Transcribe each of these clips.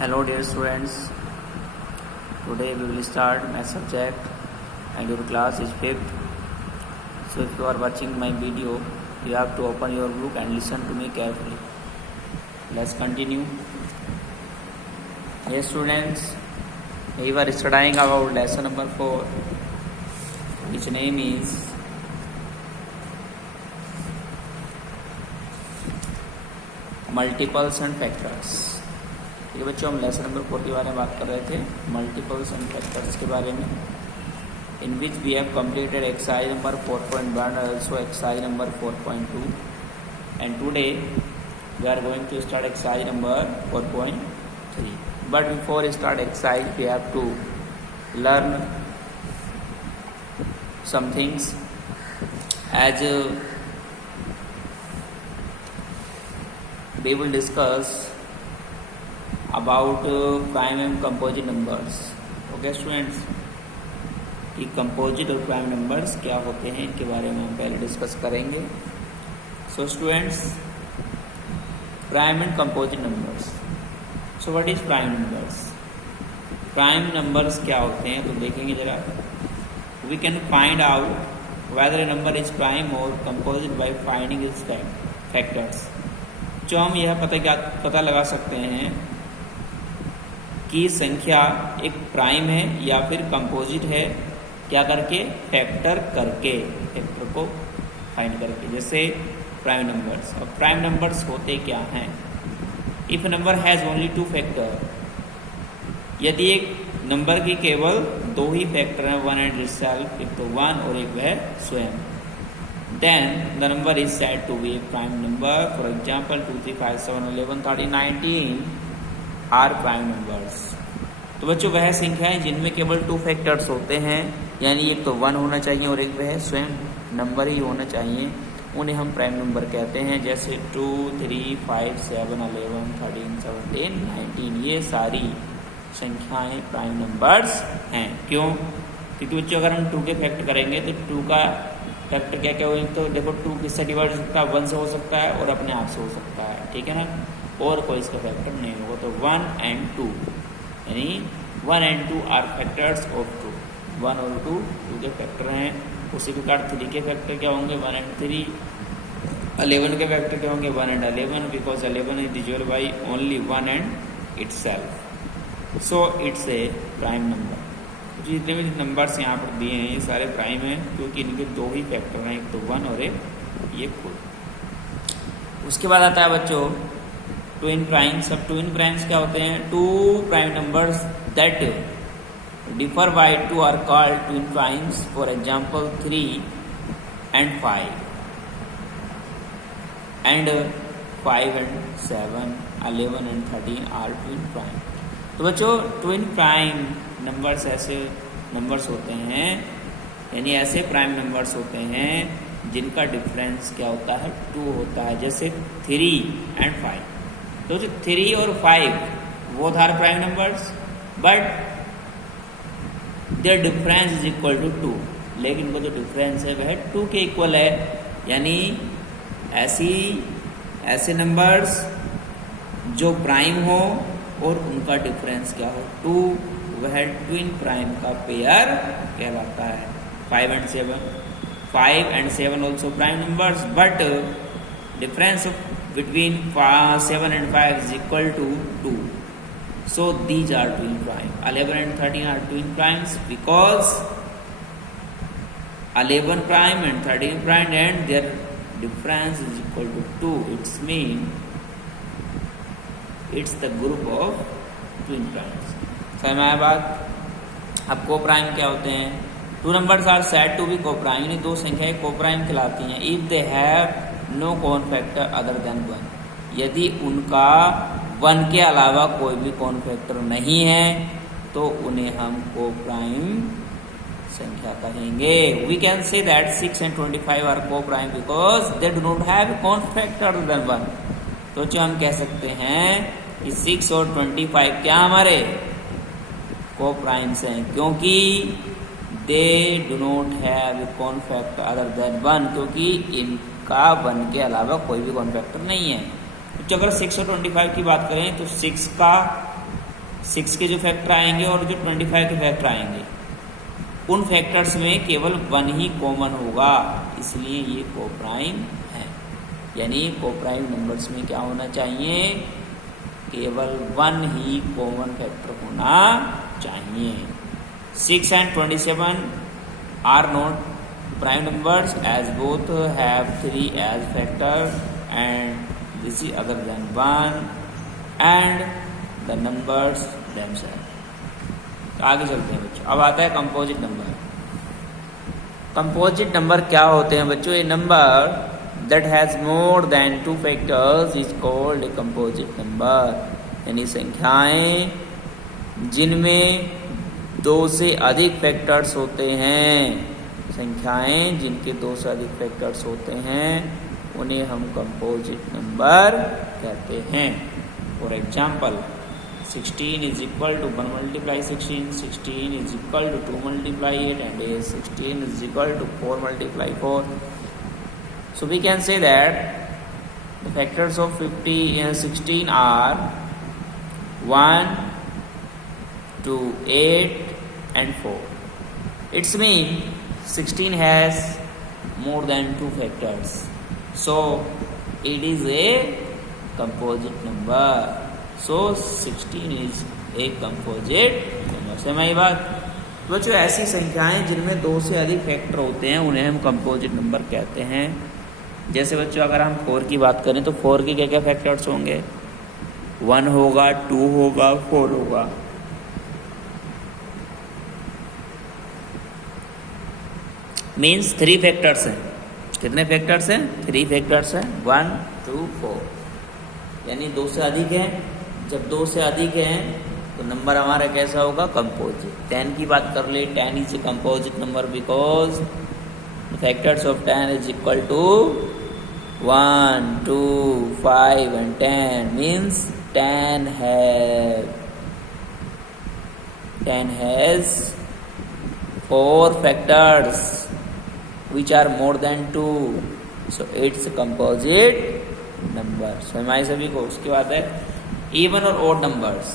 Hello dear students, today we will start math subject and your class is 5th. So if you are watching my video, you have to open your book and listen to me carefully. Let's continue. Yes students, we were studying about lesson number 4, which name is multiples and factors. ठीक है बच्चों, हम lesson number 4 के बारे में बात कर रहे थे, मल्टीपल्स एंड फैक्टर्स के बारे में, in which we have completed exercise number 4.1 और also exercise number 4.2 and today we are going to start exercise number 4.3. But before start exercise we have to learn some things as we will discuss about prime and composite numbers. Okay students, कि composite और prime numbers क्या होते हैं इनके बारे में हम पहले डिस्कस करेंगे. So students, prime and composite numbers. So what is prime numbers? Prime numbers क्या होते हैं तो देखेंगे जरा. We can find out whether a number is prime or composite by finding its factors. जो हम यह पता लगा सकते हैं कि संख्या एक प्राइम है या फिर कंपोजिट है, क्या करके, फैक्टर करके, फैक्टर को फाइंड करके. जैसे प्राइम नंबर्स. और प्राइम नंबर्स होते क्या हैं? If number has only 2 factor, यदि एक नंबर की केवल 2 ही फैक्टर हैं, 1 एंड इटसेल्फ, एक तो 1 और एक वह स्वयं, then the number is said to be a prime number. For example, 2, 3, 5, 7, 11, 13, 19 are prime numbers. तो बच्चों वह संख्याएं जिनमें केवल 2 फैक्टर्स होते हैं, यानी एक तो 1 होना चाहिए और एक वह स्वयं नंबर ही होना चाहिए, उन्हें हम प्राइम नंबर कहते हैं. जैसे 2, 3, 5, 7, 11, 13, 17, 19 ये सारी संख्याएं प्राइम नंबर्स हैं. क्यों? क्योंकि बच्चों अगर हम 2 के फैक्टर करेंगे तो 2 का फैक्टर क्या क्या होगा, तो देखो 2 किससे डिवाइड हो सकता है, 1 से हो सकता है और अपने आप से हो सकता है, ठीक है ना, और कोई इसका फैक्टर नहीं होगा. तो 1 and 2 यानी 1 and 2 आर फैक्टर्स ऑफ 2. 1 और 2 के फैक्टर हैं. उसी प्रकार 3 के फैक्टर क्या होंगे, 1 and 3. 11 के फैक्टर क्या होंगे, 1 and 11, because 11 is divisible by only 1 and itself. So it's a prime number. जितने भी नंबर्स यहाँ पर दिए हैं ये सारे प्राइम हैं, क्योंकि इनके 2 ही फैक्टर हैं, एक तो 1 और एक ये खुद. उसके बाद आता है बच्चों ट्विन प्राइम्स. अब ट्विन प्राइम्स क्या होते हैं? 2 prime numbers that differ by 2 are called twin primes. For example 3 and 5 and 5 and 7, 11 and 13 are twin prime. तो बच्चों ट्विन प्राइम नंबर्स ऐसे नंबर्स होते हैं, यानी ऐसे प्राइम नंबर्स होते हैं जिनका डिफरेंस क्या होता है, 2 होता है. जैसे 3 and 5. तो जो 3 और 5 वो are prime numbers, but their difference is equal to 2. लेकिन उनका जो डिफरेंस है वह 2 के इक्वल है. यानी ऐसे नंबर्स जो प्राइम हो और उनका डिफरेंस क्या हो, 2, वह ट्विन प्राइम का पेयर कहलाता है. 5 and 7, 5 and 7 also prime numbers, but difference between 7 and 5 is equal to 2. So these are twin prime. 11 and 13 are twin primes because 11 prime and 13 prime and their difference is equal to 2. It's mean it's the group of twin primes. समझ में आया बात? अब को prime क्या होते हैं? 2 numbers are said to be co-prime, यानी 2 संख्याएं co-prime कहलाती हैं. If they have no common factor other than 1, यदि उनका 1 के अलावा कोई भी कॉमन फैक्टर नहीं है तो उन्हें हम co-prime संख्या कहेंगे. We can say that 6 and 25 are co-prime because they do not have common factor other than 1. तो जो हम कह सकते हैं कि 6 और 25 क्या हमारे को प्राइम्स हैं, क्योंकि they do not have common factor other than 1, क्योंकि इनका 1 के अलावा कोई भी कॉमन फैक्टर नहीं है. तो अगर 6 और 25 की बात करें तो 6 का 6 के जो फैक्टर आएंगे और जो 25 के फैक्टर आएंगे, उन फैक्टर्स में केवल 1 ही कॉमन होगा, इसलिए ये कोप्राइम है। यानी कोप्राइम नंबर्स में क्या होना चाहिए, केवल 1 ही कॉमन फैक्टर होना चाहिए। 6 and 27 are not prime numbers as both have 3 as factor and this is other than 1 and the numbers themselves। तो आगे चलते हैं बच्चों। अब आता है कंपोजिट नंबर। कंपोजिट नंबर क्या होते हैं बच्चों? A number that has more than 2 factors is called a composite number. यानी संख्याएं जिनमें 2 से अधिक फैक्टर्स होते हैं, संख्याएं जिनके 2 से अधिक फैक्टर्स होते हैं, उन्हें हम कंपोजिट नंबर कहते हैं। For example 16 is equal to 1 multiply 16, 16 is equal to 2 multiply 8 and 16 is equal to 4 multiply 4. So we can say that the factors of 16 are 1, 2, 8 and 4. It's mean 16 has more than 2 factors. So it is a composite number. So 16 is a composite number। समझ आई बात? तो बच्चों ऐसी संख्याएं जिनमें 2 से अधिक factor होते हैं उन्हें हम कंपोजिट नंबर कहते हैं। जैसे बच्चों अगर हम 4 की बात करें तो 4 के क्या क्या फैक्टर्स होंगे? 1 होगा, 2 होगा, 4 होगा। मीन्स 3 फैक्टर्स हैं। कितने फैक्टर्स हैं? 3 फैक्टर्स हैं। 1, 2, 4 यानी 2 से अधिक है। जब 2 से अधिक है तो नंबर हमारा कैसा होगा? कंपोजिट। 10 की बात कर ले, 10 is a composite number because factors of 10 is equal to 1, 2, 5 and 10 means 10 has 4 factors which are more than 2, so it's a composite number। so हमारे सभी को उसके बाद है even और odd numbers।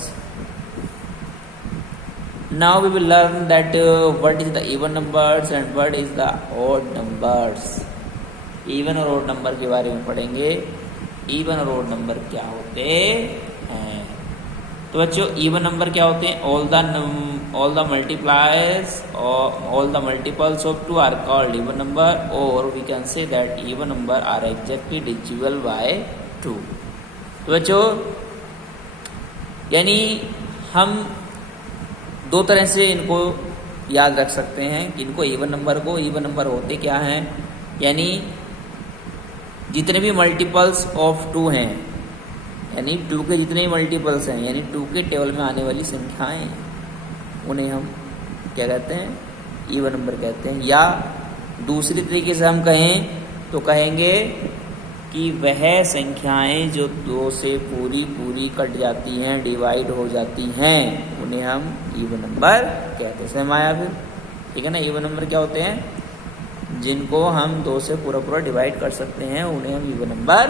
now we will learn that what is the even numbers and what is the odd numbers। even और odd number के बारे में पढ़ेंगे। even और odd number क्या होते हैं? तो बच्चों even नंबर क्या होते हैं? all the multipliers or all the multiples of 2 are called even number, or we can say that even number are exactly divisible by 2। तो बच्चों यानी हम 2 तरह से इनको याद रख सकते हैं। इनको even नंबर होते क्या हैं? यानी जितने भी मल्टीपल्स ऑफ 2 हैं, यानी 2 के जितने भी मल्टीपल्स हैं, यानी 2 के टेबल में आने वाली संख्याएं, उन्हें हम क्या कहते हैं? इवन नंबर कहते हैं। या दूसरी तरीके से हम कहें तो कहेंगे कि वह संख्याएं जो 2 से पूरी कट जाती हैं, डिवाइड हो जाती हैं, उन्हें हम इवन नंबर कहते हैं। समझ आया फिर? ठीक है ना। इवन नंबर क्या होते हैं? जिनको हम 2 से पूरा डिवाइड कर सकते हैं, उन्हें हम इवन नंबर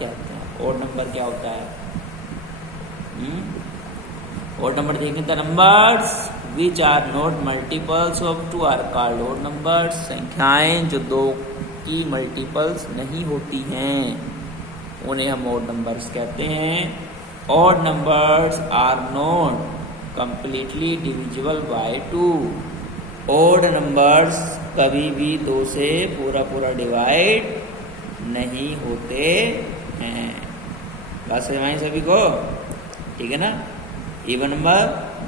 कहते हैं। ओड नंबर क्या होता है? ओड नंबर देखें तो numbers which are not multiples of 2 are called odd numbers. संख्याएं जो 2 की मल्टीपल्स नहीं होती हैं, उन्हें हम ओड नंबर्स कहते हैं। Odd numbers are not completely divisible by 2। Odd numbers कभी भी 2 से पूरा डिवाइड नहीं होते हैं। बात समझ सभी को? ठीक है ना। इवन नंबर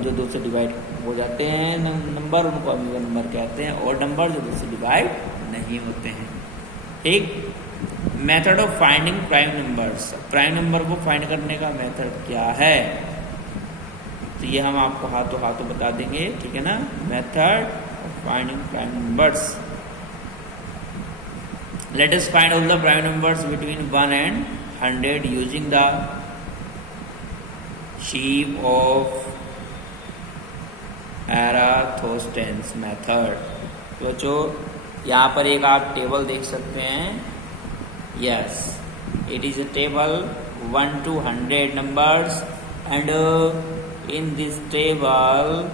जो 2 से डिवाइड हो जाते हैं नंबर, उनको हम इवन नंबर कहते हैं। और नंबर जो 2 से डिवाइड नहीं होते हैं। ठीक। Method of finding prime numbers. Prime number को फाइंड करने का मेथड क्या है? तो ये हम आपको हाथों बता देंगे। ठीक है ना। Method of finding prime numbers. Let us find all the prime numbers between 1 and 100 using the sheaf of Eratosthenes method। तो जो यहाँ पर एक आप टेबल देख सकते हैं। Yes, it is a table 1 to 100 numbers and in this table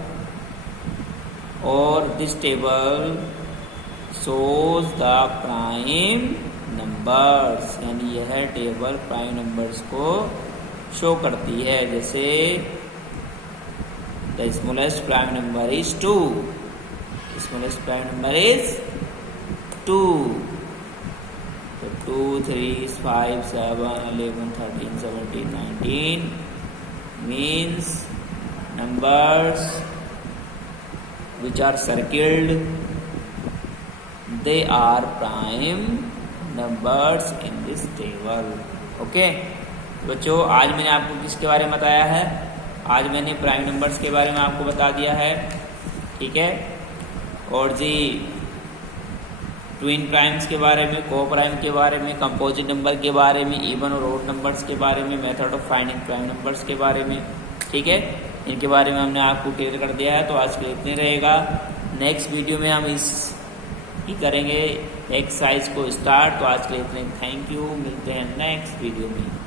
or this table shows the prime numbers, यानी यह टेबल प्राइम नंबर्स को शो करती है। जैसे the smallest prime number is 2, smallest prime number is 2, so 2, 3, 5, 7, 11, 13, 17, 19 means numbers which are circled, they are prime numbers in this table। Okay बच्चों, आज मैंने आपको किसके बारे में बताया है? आज मैंने प्राइम नंबर्स के बारे में आपको बता दिया है, ठीक है। और जी ट्विन प्राइम्स के बारे में, को प्राइम के बारे में, कंपोजिट नंबर के बारे में, इवन और ऑड नंबर्स के बारे में, method of finding prime numbers के बारे में, ठीक है, इनके बारे में हमने आपको क्लियर कर दिया है। तो आज के इतने रहेगा। नेक्स्ट वीडियो में हम इस ही करेंगे एक्सरसाइज को स्टार्ट। तो आज के लिए इतने, थैंक यू, मिलते हैं नेक्स्ट वीडियो में।